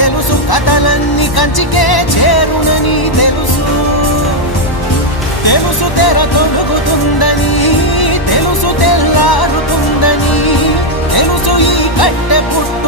తెలుసు కథలన్నీ కంచికే చేరునని తెలుసు తెలుసు తెర తొలుగుతుందని తెలుసు తెల్లారుతుందని తెలుసు ఈ కట్టె పుట్ట